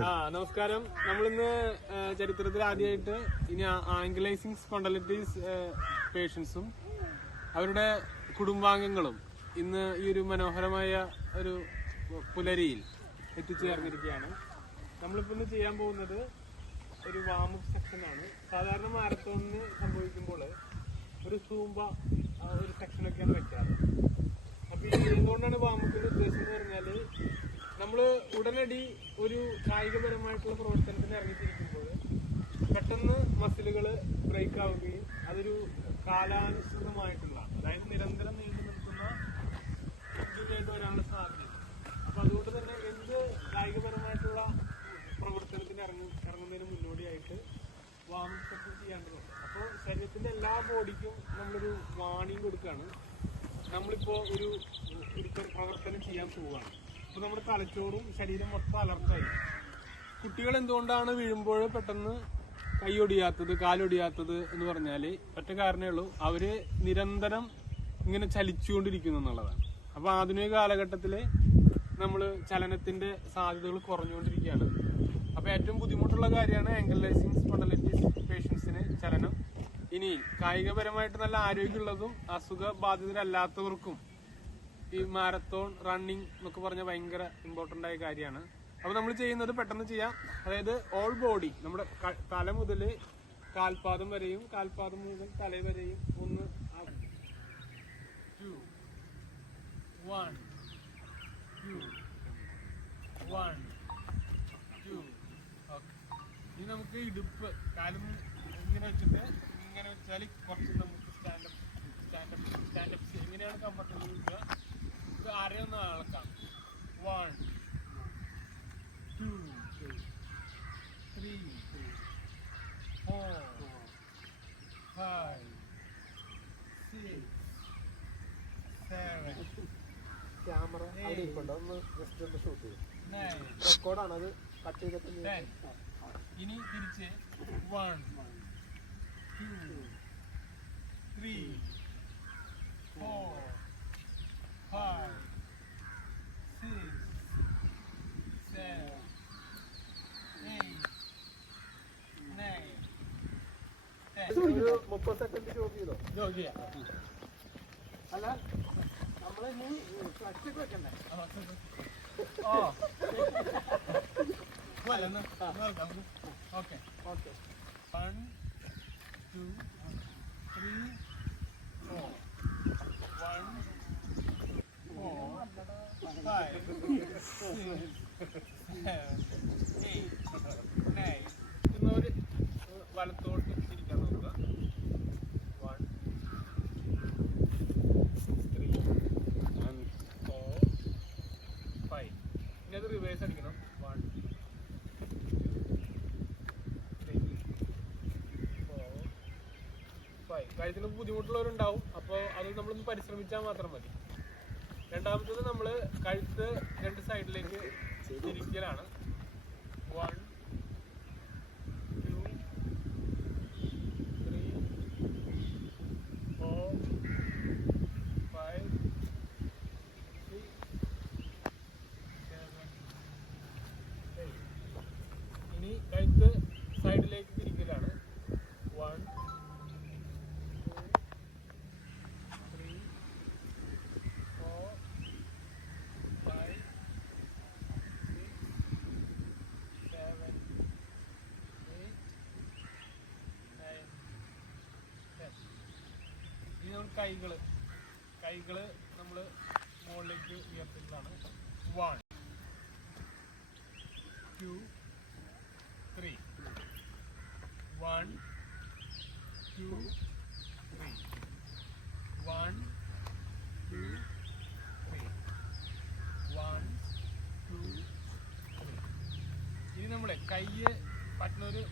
നമസ്കാരം. നമ്മളിന്ന് ചരിത്രത്തിൽ ആദ്യമായിട്ട് ഇനി ആംഗിലൈസിംഗ് സ്പോണ്ടലൈറ്റിസ് പേഷ്യൻസും അവരുടെ കുടുംബാംഗങ്ങളും ഇന്ന് ഈ ഒരു മനോഹരമായ ഒരു പുലരിയിൽ എത്തിച്ചേർന്നിരിക്കുകയാണ്. നമ്മളിപ്പോൾ ഇന്ന് ചെയ്യാൻ പോകുന്നത് ഒരു വാമപ്പ് സെക്ഷനാണ്. സാധാരണ മാരത്തോണിന് സംഭവിക്കുമ്പോൾ ഒരു സൂംബ ഒരു സെക്ഷനൊക്കെയാണ് വെക്കാറ്. അപ്പൊ എന്തുകൊണ്ടാണ് വാമപ്പിന്റെ ഉദ്ദേശം എന്ന് പറഞ്ഞാല് നമ്മള് ഉടനടി ഒരു കായികപരമായിട്ടുള്ള പ്രവർത്തനത്തിന് ഇറങ്ങിത്തിരിക്കുമ്പോൾ പെട്ടെന്ന് മസിലുകള് ബ്രേക്ക് ആവുകയും അതൊരു കാലാനുസൃതമായിട്ടുള്ള, അതായത് നിരന്തരം നീണ്ടു നിൽക്കുന്ന ഇഞ്ചുറിയായിട്ട് വരാനുള്ള സാധ്യത. അപ്പൊ അതുകൊണ്ട് തന്നെ എന്ത് കായികപരമായിട്ടുള്ള പ്രവർത്തനത്തിന് ഇറങ്ങുന്നതിന് മുന്നോടിയായിട്ട് വാമപ്പ് സെക്ഷൻ ചെയ്യേണ്ടതുണ്ട്. അപ്പോൾ ശരീരത്തിന്റെ എല്ലാ ബോഡിക്കും നമ്മളൊരു വാണിംഗ് കൊടുക്കുകയാണ്. നമ്മളിപ്പോ ഒരു പ്രവർത്തനം ചെയ്യാൻ പോവുകയാണ്. അപ്പൊ നമ്മുടെ തലച്ചോറും ശരീരം മൊത്തം അലർട്ടായി. കുട്ടികൾ എന്തുകൊണ്ടാണ് വീഴുമ്പോൾ പെട്ടെന്ന് കൈയൊടിയാത്തത്, കാലൊടിയാത്തത് എന്ന് പറഞ്ഞാല് ഒറ്റ കാരണമേ ഉള്ളൂ, അവര് നിരന്തരം ഇങ്ങനെ ചലിച്ചുകൊണ്ടിരിക്കുന്നു എന്നുള്ളതാണ്. അപ്പൊ ആധുനിക കാലഘട്ടത്തില് നമ്മള് ചലനത്തിന്റെ സാധ്യതകൾ കുറഞ്ഞുകൊണ്ടിരിക്കുകയാണ്. അപ്പൊ ഏറ്റവും ബുദ്ധിമുട്ടുള്ള കാര്യമാണ് ആംഗിലൈസിംഗ് സ്പോണ്ടലൈറ്റിസ് പേഷ്യൻസിന് ചലനം. ഇനി കായികപരമായിട്ട് നല്ല ആരോഗ്യമുള്ളതും അസുഖബാധിതരല്ലാത്തവർക്കും ഈ മാരത്തോൺ റണ്ണിങ് എന്നൊക്കെ പറഞ്ഞാൽ ഭയങ്കര ഇമ്പോർട്ടന്റ് ആയ കാര്യമാണ്. അപ്പൊ നമ്മൾ ചെയ്യുന്നത് പെട്ടെന്ന് ചെയ്യാം. അതായത് ഓൾ ബോഡി, നമ്മുടെ തല മുതൽ കാൽപാദം വരെയും കാൽപാദം മുതൽ തല വരെയും ഒന്ന് 2 1 2 1 2. ഓക്കെ. ഇനി നമുക്ക് ഇടുപ്പ് കാലും ഇങ്ങനെ വെച്ചിട്ട് ഇങ്ങനെ വെച്ചാൽ കുറച്ച് നമുക്ക് സ്റ്റാൻഡപ്പ് എങ്ങനെയാണ് കംഫർട്ടബിൾ കിട്ടുക. ഇത് ആരെയൊന്ന് അളക്കാം. 1 2 3 4 5 6 7 ക്യാമറ ഒന്ന് ജസ്റ്റ് ഒന്ന് ഷൂട്ട് ചെയ്യും. റെക്കോർഡാണ്, അത് കട്ട് ചെയ്തിട്ട് 10. ഇനി തിരിച്ച് 1 2 3 4 5 6 7 8 9 10. ഒരു 30 സെക്കൻഡ് ഷൂട്ട് ചെയ്തോ. അല്ല, നമ്മളെ ഫ്ലക്സ് ഒക്കെ വെക്കണ്ടേ? ഓക്കെ. 1 2 3 4 1 4 5 6 7 8 9. ഇന്നൊരു വലത്തോട്ട് തിരിക്കാൻ നോക്കുക. 1 3 4 5. ഇനി അത് റിവേഴ്സ് അടിക്കണം. 1 2 3 4 5. കഴുത്തിന് ബുദ്ധിമുട്ടുള്ളവരുണ്ടാവും. അപ്പോൾ അത് നമ്മളൊന്ന് പരിശ്രമിച്ചാൽ മാത്രം മതി. രണ്ടാമത്തത് നമ്മൾ കഴുത്ത് 2 സൈഡിലേക്ക് തിരിക്കലാണ്. 1 2 3 4 5 6 7 8. ഇനി കഴുത്ത് സൈഡിലേക്ക് തിരിക്കലാണ്. 1 2 3 4 5 6 7 8 9 10. ഇനി നമ്മൾ കൈകള് നമ്മൾ മുകളിലേക്ക് ഉയർത്തുന്നതാണ്. 1 2 3 1 2 3 1 2 3 1 2 3. ഇനി നമ്മളെ കൈ പറ്റുന്നൊരു